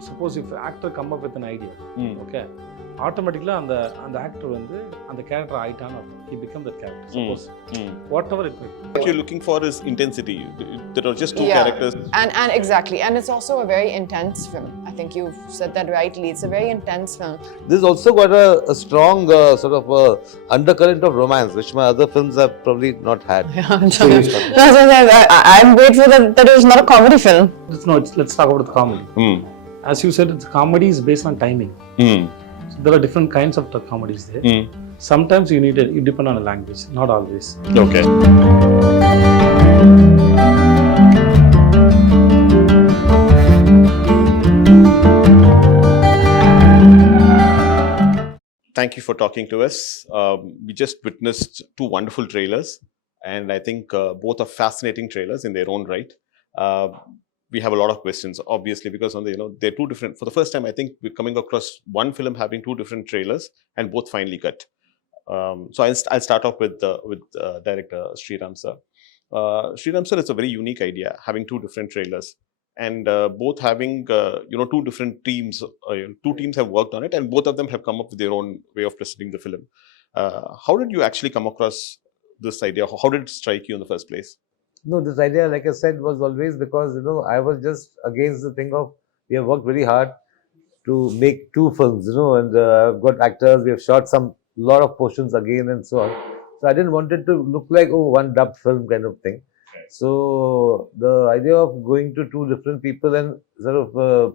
suppose if an actor come up with an idea, okay, automatically அந்த actor வந்து அந்த character ஆயிட்டான்னு அர்த்தம். He become that character. Suppose whatever it may be. What you're looking for is intensity. There are just two characters. And exactly. And it's also a very intense film. I think you've said that rightly. It's a very intense film. This has also got a strong sort of undercurrent of romance, which my other films have probably not had. I'm grateful that it was not a comedy film. Let's talk about the comedy. As you said, the comedy is based on timing. So there are different kinds of comedies there. Sometimes you depend on a language, not always. Okay. Thank you for talking to us. We just witnessed two wonderful trailers, and I think both are fascinating trailers in their own right. We have a lot of questions, obviously, because they're two different. For the first time, I think we're coming across one film having two different trailers, and both finely cut. So I'll start off with director Sriram sir. Sriram sir, it's a very unique idea, having two different trailers, and both having two different teams. Two teams have worked on it, and both of them have come up with their own way of presenting the film. How did you actually come across this idea? How did it strike you in the first place? No, this idea, like I said, was always because, I was just against the thing of, we have worked very hard to make two films, and I've got actors, we have shot lot of portions again and so on. So I didn't want it to look like, one dubbed film kind of thing. So the idea of going to two different people and sort of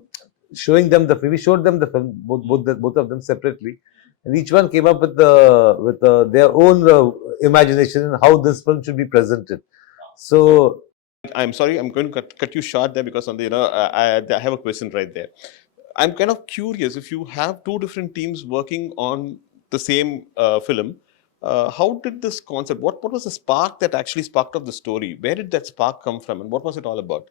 showing them the film, we showed them the film, both of them separately. And each one came up with their own imagination and how this film should be presented. So I'm sorry, I'm going to cut you short there because I have a question right there. I'm kind of curious, if you have two different teams working on the same film, how did this concept, what was the spark that actually sparked off the story? Where did that spark come from, and what was it all about?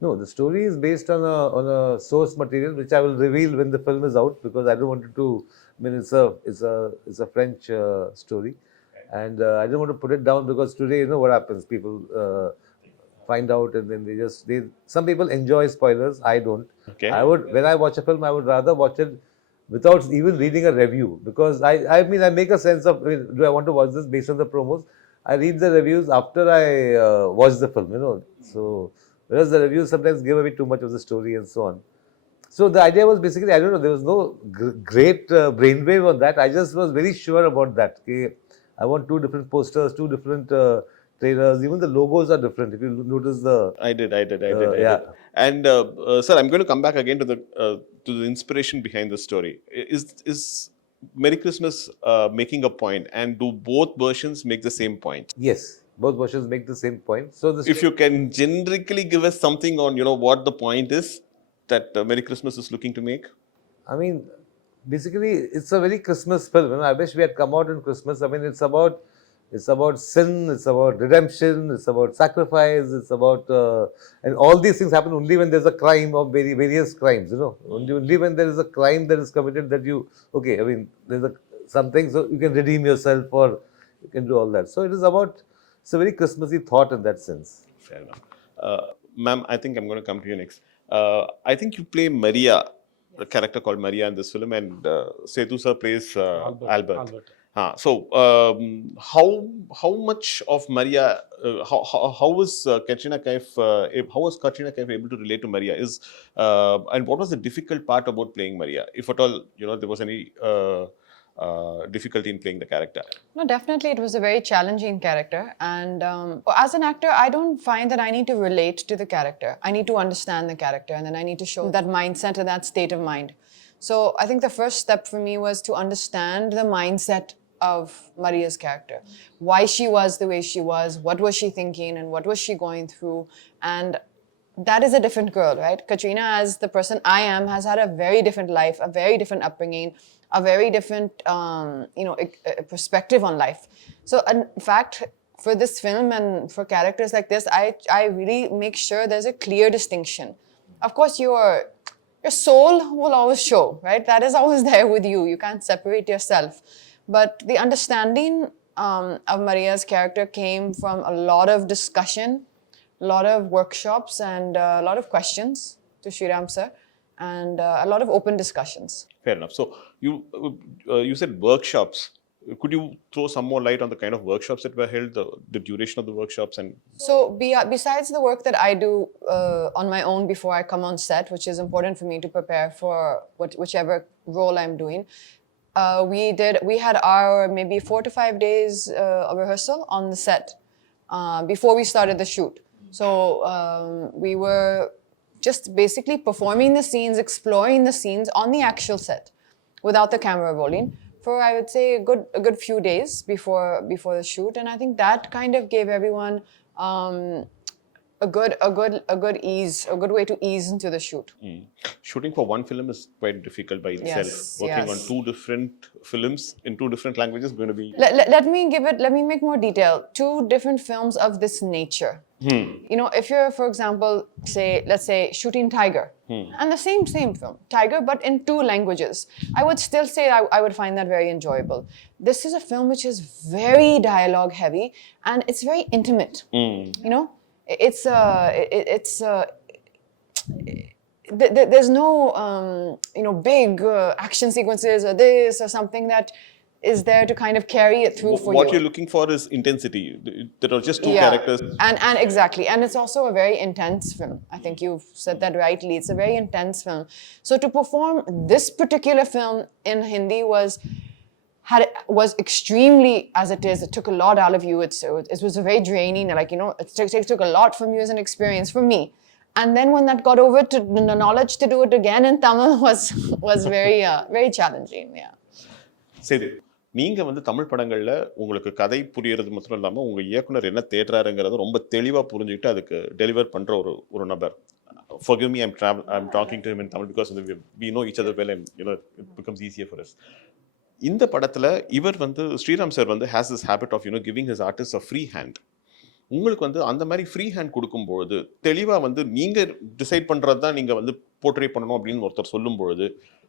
No, the story is based on a source material which I will reveal when the film is out, because I don't want it to. I mean, it's a French story, and I didn't want to put it down because today, what happens? People find out and then some people enjoy spoilers. I don't. Okay. When I watch a film, I would rather watch it without even reading a review, because I make a sense of, do I want to watch this based on the promos? I read the reviews after I watch the film, So whereas the reviews sometimes give away too much of the story and so on. So the idea was basically, I don't know, there was no great brainwave on that. I just was very sure about that. Okay? I want two different posters, two different trailers. Even the logos are different. If you notice I did. And sir, I'm going to come back again to the inspiration behind the story. Is Merry Christmas making a point, and do both versions make the same point? Yes, both versions make the same point. So if you can generically give us something on what the point is that Merry Christmas is looking to make. I mean, basically, it's a very Christmas film. I wish we had come out in Christmas. I mean, it's about sin, it's about redemption, it's about sacrifice, it's about and all these things happen only when there's a crime of various crimes, only when there is a crime that is committed that there's something, so you can redeem yourself or you can do all that. So it's a very Christmassy thought in that sense. Fair enough. Ma'am, I think I'm going to come to you next. I think you play Maria, a character called Maria in this film, and Sethu sir plays Albert. So how much of Maria? How was Katrina Kaif? How was Katrina Kaif able to relate to Maria? And what was the difficult part about playing Maria, if at all there was any difficulty in playing the character? No, definitely it was a very challenging character, and as an actor, I don't find that I need to relate to the character. I need to understand the character, and then I need to show that mindset and that state of mind. So I think the first step for me was to understand the mindset of Maria's character, why she was the way she was, what was she thinking, and what was she going through. And that is a different girl, right? Katrina, as the person I am, has had a very different life, a very different upbringing, a very different perspective on life. So in fact, for this film and for characters like this, I really make sure there's a clear distinction. Of course, your soul will always show, right? That is always there with you. You can't separate yourself. But the understanding of Maria's character came from a lot of discussion, a lot of workshops, and a lot of questions to Sriram sir. and a lot of open discussions. Fair enough. So you said workshops. Could you throw some more light on the kind of workshops that were held, the duration of the workshops, and So besides the work that I do on my own before I come on set, which is important for me to prepare for whichever role I'm doing, we had our maybe 4 to 5 days of rehearsal on the set before we started the shoot. So we were just basically performing the scenes, exploring the scenes on the actual set without the camera rolling for, I would say, a good few days before the shoot. And I think that kind of gave everyone a good way to ease into the shoot. shooting for one film is quite difficult by itself. Yes, Working yes. on 2 different films in 2 different languages is going to be. Let me make more detail. 2 different films of this nature. You know, if you're, for example, let's say shooting Tiger, and the same film, Tiger, but in 2 languages, I would still say I would find that very enjoyable. This is a film which is very dialogue heavy, and it's very intimate. You know, there's no big action sequences or this or something that is there to kind of carry it through for What you. you're looking for is intensity. There are just 2 Yeah. characters. And exactly, and it's also a very intense film. I think you've said that rightly. It's a very intense film. So to perform this particular film in Hindi was extremely, as it is, it took a lot out of you. It was very draining. Like, you know, it took a lot from you as an experience, from me. And then when that got over to the knowledge to do it again in Tamil was very challenging. Yeah. சரி, நீங்க வந்து தமிழ் படங்கள்ல உங்களுக்கு கதை புரியறது மட்டும் இல்லாம உங்க இயக்குனர் என்ன தேடுறாருங்கிறத ரொம்ப தெளிவா புரிஞ்சுக்கிட்டு அதுக்கு டெலிவர் பண்ற ஒரு நபர். Forgive me, I'm talking to him in Tamil because we know each other well, and you know it becomes easier for us. இந்த படத்துல இவர் வந்து ஸ்ரீராம் சார் வந்து has this habit of giving his artists a free hand. உங்களுக்கு வந்து அந்த மாதிரி free hand கொடுக்கும்பொழுது தெளிவாக வந்து நீங்கள் டிசைட் பண்ணுறது தான் நீங்கள் வந்து போர்ட்ரே பண்ணணும் அப்படின்னு ஒருத்தர் சொல்லும்பொழுது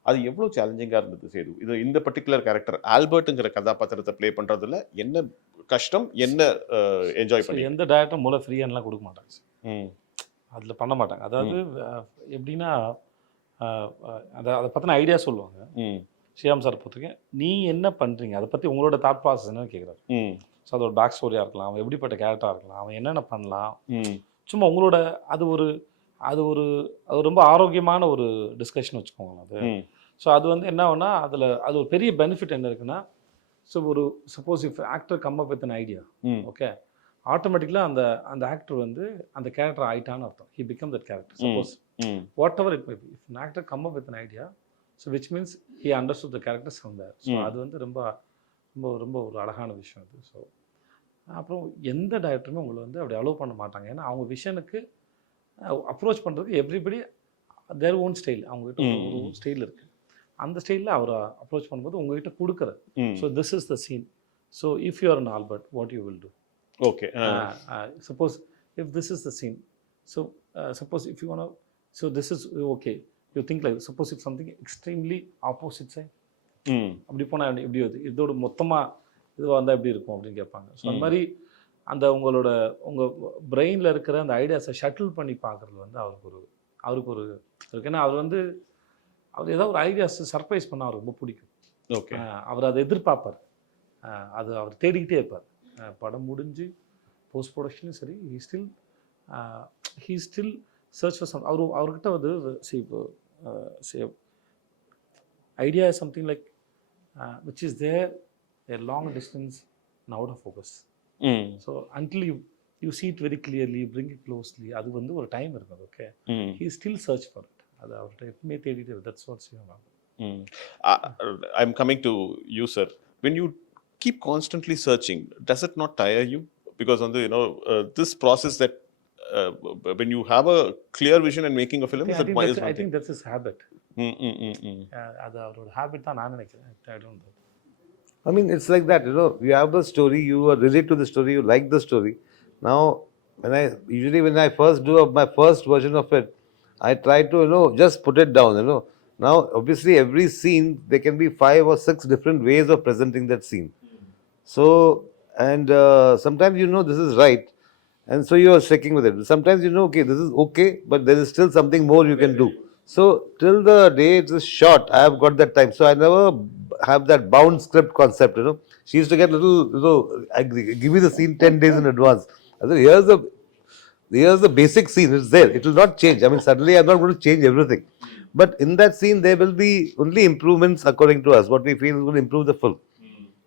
அது எவ்வளோ சேலஞ்சிங்காக இருந்தது சேது? இது இந்த பர்டிகுலர் கேரக்டர் ஆல்பர்ட்டுங்கிற கதாபாத்திரத்தை ப்ளே பண்ணுறதுல என்ன கஷ்டம், என்ன என்ஜாய் பண்ணி? எந்த டேரக்டரும் மூலம் ஃப்ரீ ஹேண்ட்லாம் கொடுக்க மாட்டாங்க, அதில் பண்ண மாட்டாங்க. அதாவது எப்படின்னா அதை பற்றின ஐடியா சொல்லுவாங்க. ஸ்ரீராம் சார் பொறுத்தவரைக்கும் நீ என்ன பண்ணுறீங்க, அதை பற்றி உங்களோட தாட் ப்ராசஸ் என்னன்னு கேட்குறாரு. ஸோ அதோட பேக் ஸ்டோரியாக இருக்கலாம், அவன் எப்படிப்பட்ட கேரக்டராக இருக்கலாம், அவன் என்னென்ன பண்ணலாம், சும்மா உங்களோட அது ரொம்ப ஆரோக்கியமான ஒரு டிஸ்கஷன் வச்சுக்கோங்க அது. ஸோ அது வந்து என்ன ஆகுனா அது ஒரு பெரிய பெனிஃபிட் என்ன இருக்குன்னா, so suppose if actor come up with an idea, okay, ஆட்டோமேட்டிக்கலாக அந்த ஆக்டர் வந்து அந்த கேரக்டர் ஆயிட்டான்னு அர்த்தம். He become that character. Suppose whatever it may be, if an actor come up with an idea, so which means he understood the characters from there. So அது வந்து ரொம்ப ரொம்ப ரொம்ப ஒரு அழகான விஷயம் அது. ஸோ அப்புறம் எந்த டைரக்டருமே உங்களை வந்து அப்படி அலோவ் பண்ண மாட்டாங்க. ஏன்னா அவங்க விஷனுக்கு அப்ரோச் பண்ணுறதுக்கு எவ்ரிபடி தேர் ஓன் ஸ்டைல், அவங்ககிட்ட ஒரு ஸ்டைல் இருக்குது. அந்த ஸ்டைலில் அவரை அப்ரோச் பண்ணும்போது உங்ககிட்ட கொடுக்குறது. So this is the scene. So if you are an Albert, what you will do? Okay, suppose if this is the scene, so suppose if you want, so this is okay, you think like suppose if something extremely opposite side, அப்படி போனால் எப்படி வருது, இதோட மொத்தமாக இதுவாக இருந்தால் எப்படி இருக்கும் அப்படின்னு கேட்பாங்க. ஸோ அந்த மாதிரி உங்கள் பிரெயினில் இருக்கிற அந்த ஐடியாஸை ஷட்டில் பண்ணி பார்க்குறது வந்து அவருக்கு ஒரு இருக்கு. ஏன்னா அவர் ஏதாவது ஒரு ஐடியாஸ் சர்ப்ரைஸ் பண்ணால் அவருக்கு ரொம்ப பிடிக்கும். ஓகே, அவர் அதை எதிர்பார்ப்பார், அவர் தேடிக்கிட்டே இருப்பார். படம் முடிஞ்சு போஸ்ட் ப்ரொடக்ஷனும் சரி, he still search for some. அவர்கிட்ட வந்து idea is something like which is there a long distance and out of focus. So until you see it very clearly, you bring it closely, அது வந்து ஒரு time இருக்குது. Okay, he still search for it. அது அவர்கிட்ட எப்பவுமே தேடிட்டு, that's what's you know. I'm coming to you, sir. When you keep constantly searching, does it not tire you? Because on the this process that when you have a clear vision and making a film, I think that's his habit. அது அவரோட habit தான் நான் நினைக்கிறேன். I don't know. I mean, it's like that, you have the story, you are related to the story, you like the story. Now, when I first do my first version of it, I try to, just put it down, Now, obviously, every scene, there can be 5 or 6 different ways of presenting that scene. So, and sometimes this is right, and so you are sticking with it. Sometimes okay, this is okay, but there is still something more you can do. So till the day it is shot, I have got that time. So I never have that bound script concept. She used to get little, give me the scene 10 days in advance. I said, here's the basic scene. It's there. It will not change. I mean, suddenly I'm not going to change everything. But in that scene, there will be only improvements according to us. What we feel is going to improve the film.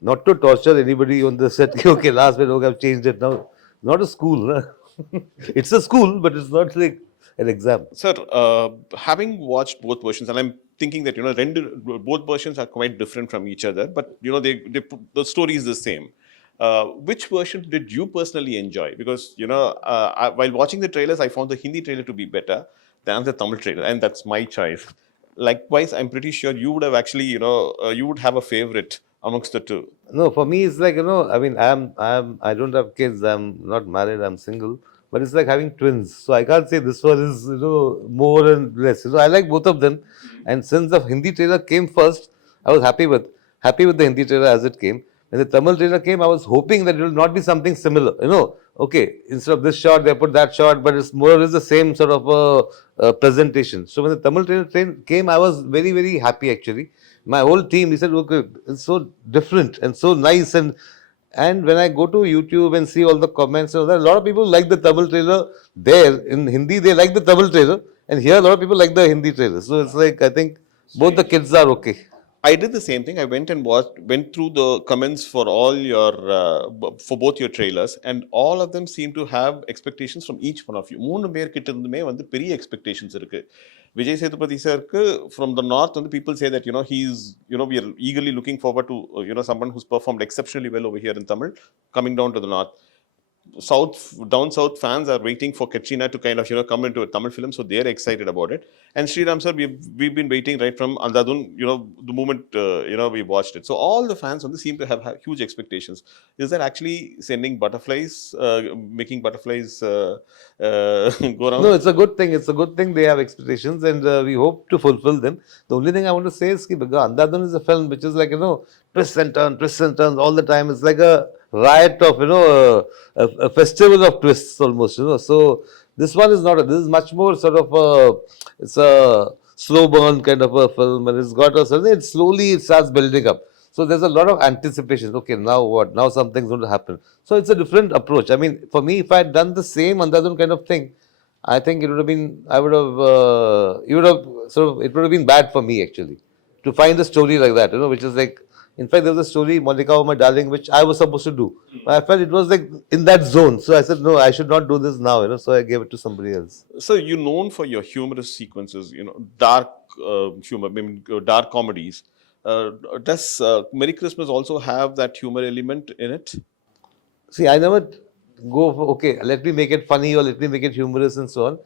Not to torture anybody on the set. Okay, last minute, okay, I've changed it now. Not a school. Huh? It's a school, but it's not like an exam. Sir, having watched both versions, and I'm thinking that both versions are quite different from each other, but the story is the same. Which version did you personally enjoy? Because while watching the trailers, I found the Hindi trailer to be better than the Tamil trailer, and that's my choice. Likewise, I'm pretty sure you would have actually, you would have a favorite amongst the two. No, for me, it's like, I mean, I don't have kids. I'm not married. I'm single. But it's like having twins. So I can't say this one is, more and less. I like both of them. And since the Hindi trailer came first, I was happy with the Hindi trailer as it came. When the Tamil trailer came, I was hoping that it will not be something similar. Okay, instead of this shot, they put that shot, but it's more or less the same sort of presentation. So when the Tamil trailer came, I was very, very happy actually. My whole team, he said, okay, it's so different and so nice. And when I go to YouTube and see all the comments, a lot of people like the Tamil trailer there. In Hindi, they like the Tamil trailer. And here, a lot of people like the Hindi trailer. So it's like, I think both the kids are okay. I did the same thing. I went and went through the comments for all for both your trailers, and all of them seem to have expectations from each one of you. மூணு பேர்கிட்ட இருந்துமே வந்து பெரிய expectations இருக்கு. Vijay Sethupathi sirku from the north, and people say that we are eagerly looking forward to someone who's performed exceptionally well over here in Tamil coming down to the north. Down south fans are waiting for Katrina to kind of come into a Tamil film, so they're excited about it. And Sriram sir, we've been waiting right from Andadun, the moment we watched it. So all the fans seem to have huge expectations. Is that actually sending butterflies, making butterflies go around? No, it's a good thing. It's a good thing they have expectations, and we hope to fulfill them. The only thing I want to say is that Andadun is a film which is like twists and turns all the time. It's like a riot of a festival of twists almost. So this one is not. This is much more sort of it's a slow burn kind of a film, and it's got a certain. It slowly starts building up. So there's a lot of anticipation. Okay, now what? Now something's going to happen. So it's a different approach. I mean, for me, if I had done the same Andadun kind of thing, I think it would have been. I would have. It would have been bad for me actually to find a story like that. Which is like. In fact, there was a story, Monica, oh my darling, which I was supposed to do. I felt it was like in that zone. So I said, no, I should not do this now. So I gave it to somebody else. So you're known for your humorous sequences, dark humor, I mean, dark comedies. Does Merry Christmas also have that humor element in it? See, I never go for, okay, let me make it funny or let me make it humorous and so on.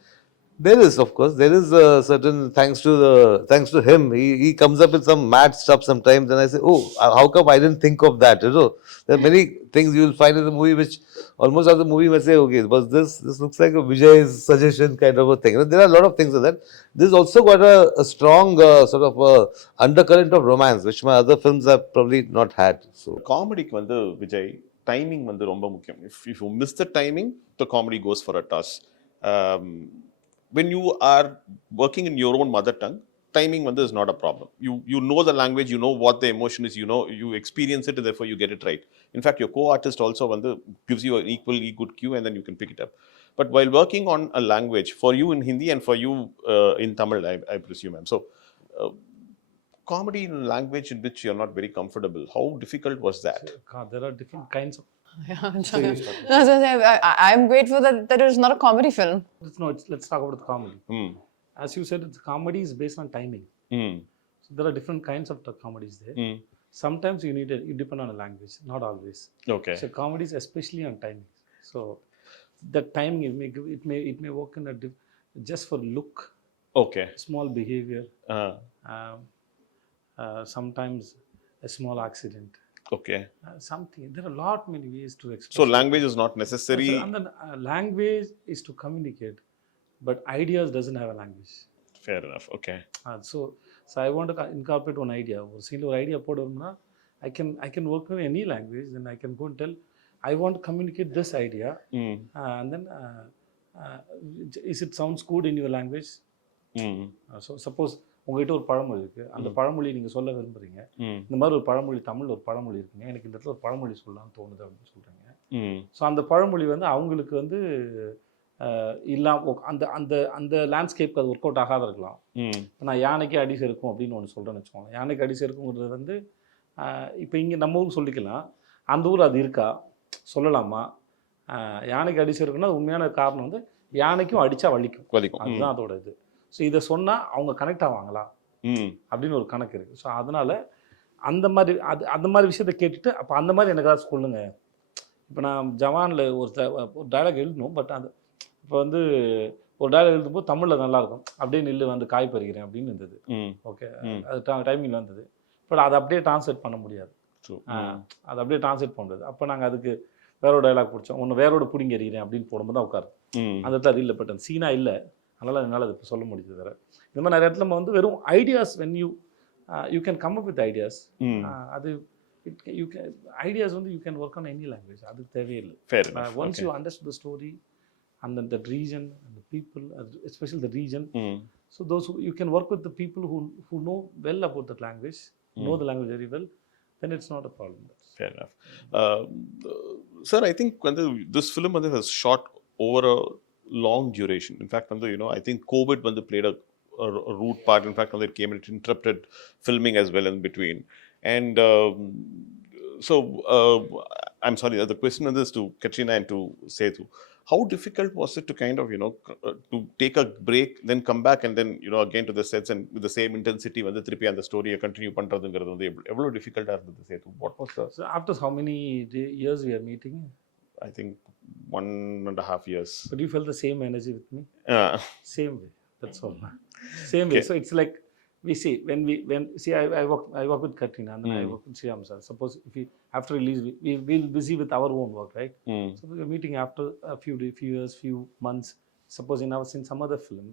There is, of course, there is a certain thanks to him. He comes up with some mad stuff sometimes, and I say, oh, how come I didn't think of that? There are many things you will find in the movie which almost as the movie may say, okay, was this looks like a Vijay's suggestion kind of a thing. There are a lot of things like that. This also got a strong sort of undercurrent of romance, which my other films have probably not had. So Comedy வந்து Vijay timing வந்து ரொம்ப முக்கியம். If you miss the timing, the comedy goes for a toss. When you are working in your own mother tongue, timing is not a problem. You know the language, you know what the emotion is, you experience it, and therefore you get it right. In fact, your co-artist also gives you an equally good cue, and then you can pick it up. But while working on a language, for you in Hindi and for you in Tamil, I presume, so comedy in a language in which you're not very comfortable, how difficult was that? There are different kinds of. I'm grateful that it is not a comedy film. Let's talk about the comedy. As you said, the comedy is based on timing. So there are different kinds of comedies there. Sometimes you depend on a language, not always. Okay. So comedy is especially on timing. So the timing it may work in just for look. Okay. Small behavior. Sometimes a small accident. Okay. Something. There are many ways to express. So language is not necessary. And then language is to communicate, but ideas doesn't have a language. Fair enough. Okay. So I want to incorporate one idea. Or single idea போடுறோம்னா I can work in any language. Then I can go and tell I want to communicate this idea, and then is it sounds good in your language? So suppose உங்ககிட்ட ஒரு பழமொழி இருக்குது, அந்த பழமொழி நீங்கள் சொல்ல விரும்புகிறீங்க, இந்த மாதிரி ஒரு பழமொழி தமிழில் ஒரு பழமொழி இருக்குங்க, எனக்கு இந்த இடத்துல ஒரு பழமொழி சொல்லலாம்னு தோணுது அப்படின்னு சொல்கிறீங்க. ஸோ அந்த பழமொழி வந்து அவங்களுக்கு வந்து அந்த அந்த அந்த லேண்ட்ஸ்கேப்க்கு அது ஒர்க் அவுட் ஆகாத இருக்கலாம். இப்போ நான் யானைக்கு அடி செருக்கும் அப்படின்னு ஒன்று சொல்கிறேன்னு வச்சுக்கோங்க. யானைக்கு அடி செருக்குங்கிறது வந்து இப்போ இங்கே நம்ம ஊருக்கு சொல்லிக்கலாம், அந்த ஊர் அது இருக்கா சொல்லலாமா? யானைக்கு அடி செருக்குன்னா உண்மையான காரணம் வந்து யானைக்கும் அடித்தா வலிக்கும், அதுதான் அதோட இது. ஸோ இதை சொன்னால் அவங்க கனெக்ட் ஆவாங்களா அப்படின்னு ஒரு கணக்கு இருக்குது. ஸோ அதனால் அந்த மாதிரி விஷயத்தை கேட்டுட்டு அப்போ அந்த மாதிரி எனக்கு ஏதாவது சொல்லுங்க. இப்போ நான் ஜவானில் ஒரு டயலாக் எழுதணும், பட் அது இப்போ வந்து ஒரு டயலாக் எழுதும்போது தமிழில் நல்லாயிருக்கும், அப்படியே நில்லு வந்து காய் பறிக்கிறேன் அப்படின்னு இருந்தது. ஓகே, அது டைமிங்கில் வந்தது. பட் அதை அப்படியே டிரான்ஸ்லேட் பண்ண முடியாது, அதை அப்படியே டிரான்ஸ்லேட் பண்ண முடியாது. அப்போ நாங்கள் அதுக்கு வேறோட டயலாக் பிடிச்சோம், ஒன்று வேறோட பிடிங்கி எறிகிறேன் அப்படின்னு போடும்போது தான் உட்காரு அந்த இடத்துல அது இல்லை. பட் அந்த சீனா இல்லை, அதனால் என்னால் அது இப்போ சொல்ல முடியுது. வேறு இந்த மாதிரி நிறைய இடத்துல நம்ம வந்து வெறும் ideas, when you can come up with ideas, அது ஐடியாஸ் வந்து you can work on any language, அதுக்கு தேவையில்லை. Once you understand the story and then the region and the people, especially the region, so those who you can work with the people who know well about that language, know the language very well, then it's not a problem. Fair enough. Sir, I think when this film was shot over a long duration. In fact, I think COVID played a root part. In fact, it came and it interrupted filming as well in between. And so I'm sorry, the question is to Katrina and to Sethu. How difficult was it to kind of, to take a break, then come back and then, again to the sets and with the same intensity, when the trippy and the story continue பண்றதுங்கிறது எவ்வளவு டிஃபிகல்ட்டா இருந்தது Setu? What was the... So after how many years we are meeting? I think 1.5 years. But you felt the same energy with me? Same way, that's all. Same way. So it's like, we see, I work with Katrina and then I work with Shyam sir. Suppose if we, after release, we'll busy with our own work, right? So we're meeting after a few years, few months, suppose in some other film.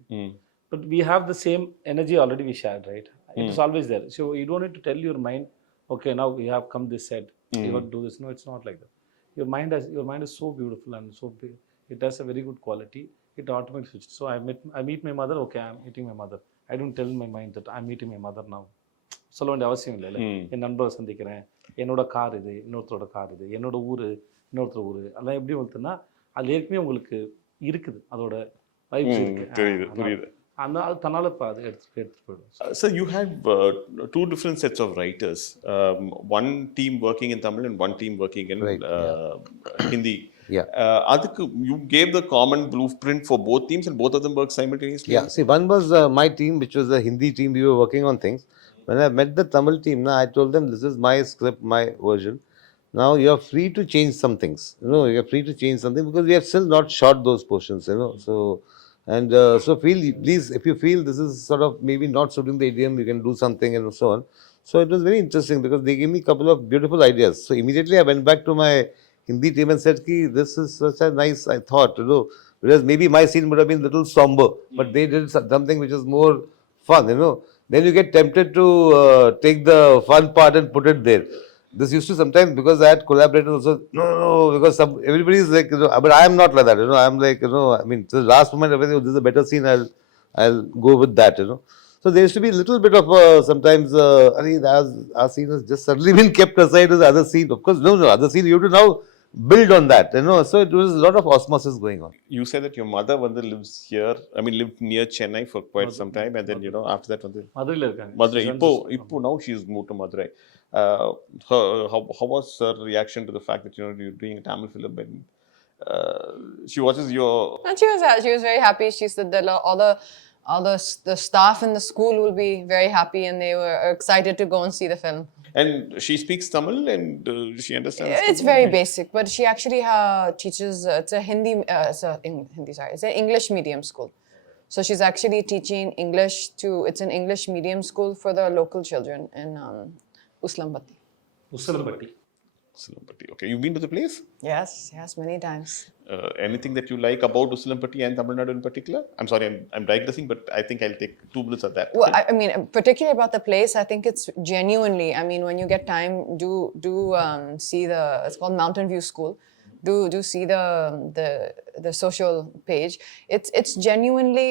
But we have the same energy already we shared, right? It is always there. So you don't need to tell your mind, okay, now we have come this set, you have to do this. No, it's not like that. Your mind is so beautiful and so big. It has a very good quality. It automatically switches. So I meet my mother, okay, I'm meeting my mother. I don't tell my mind that I'm meeting my mother now. சொல்ல வேண்டிய அவசியம் இல்லை. என் நண்பரை சந்திக்கிறேன், என்னோட car இது, இன்னொருத்தரோட car இது, என்னோட ஊர், இன்னொருத்தர் ஊர், அதெல்லாம் எப்படி வந்துன்னா அது ஏற்கனவே உங்களுக்கு இருக்குது, அதோட வைப்ஸ் இருக்கு. புரியுது. அது தன்னால இப்போ அது எடுத்துட்டு போயிடும். So you had two different sets of writers. One team working in Tamil and one team working in Hindi. Yeah. Adukku you gave the common blueprint for both teams and both of them worked simultaneously? Yeah, see, one was my team, which was the Hindi team. We were working on things. When I met the Tamil team, I told them, this is my script, my version. Now you are free to change some things. You are free to change something because we have still not shot those portions, So, and so please, if you feel this is sort of maybe not suiting the idiom, you can do something and so on. So it was very interesting because they gave me a couple of beautiful ideas. So immediately I went back to my Hindi team and said, this is such a nice, I thought, whereas maybe my scene would have been a little somber, but they did something which is more fun, Then you get tempted to take the fun part and put it there. This used to sometimes, because I had collaborators also, no, because everybody is like, but I am not like that, I am like, I mean, to the last moment, this is a better scene, I'll go with that, So there used to be a little bit of sometimes, our scene has just suddenly been kept aside as the other scene. Of course, no, other scene, you have to now build on that, So it was a lot of osmosis going on. You said that your mother lives here, lived near Chennai for quite some time, and then, after that, மதுரையில் இருக்காங்க. Madurai. Now she's moved to Madurai. How was her reaction to the fact that, you're doing a Tamil film and she watches your... And she was very happy. She said that all the staff in the school will be very happy and they were excited to go and see the film. And she speaks Tamil and she understands. It's very basic, but she actually teaches. It's a Hindi. It's an English medium school. So she's actually teaching English it's an English medium school for the local children in Uslambati. Uslambati. Okay, you've been to the place? Yes, many times. Anything that you like about Uslambati and Tamil Nadu in particular? I'm sorry, I'm digressing, but I think I'll take 2 minutes of that. Well, I mean, particularly about the place, I think it's genuinely, I mean, when you get time, do see it's called Mountain View School. Do see the social page. It's genuinely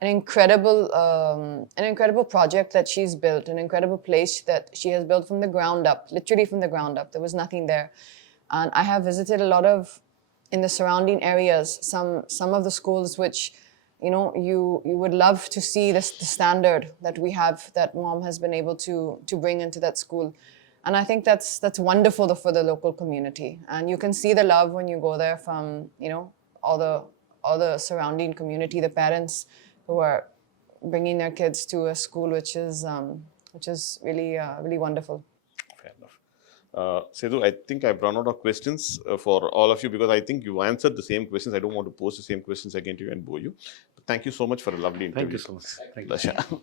an incredible project that she's built, an incredible place that she has built from the ground up, literally from the ground up. There was nothing there. And I have visited a lot of, in the surrounding areas, some of the schools which, you know, you would love to see the standard that we have, that mom has been able to bring into that school. And I think that's wonderful for the local community. And you can see the love when you go there from, you know, all the surrounding community, the parents who are bringing their kids to a school which is really really wonderful. Fair enough. Sidhu, I think I've run out of questions for all of you because I think you answered the same questions. I don't want to pose the same questions again to you and bore you. But thank you so much for a lovely interview. Thank you so much. Thank you. Pleasure.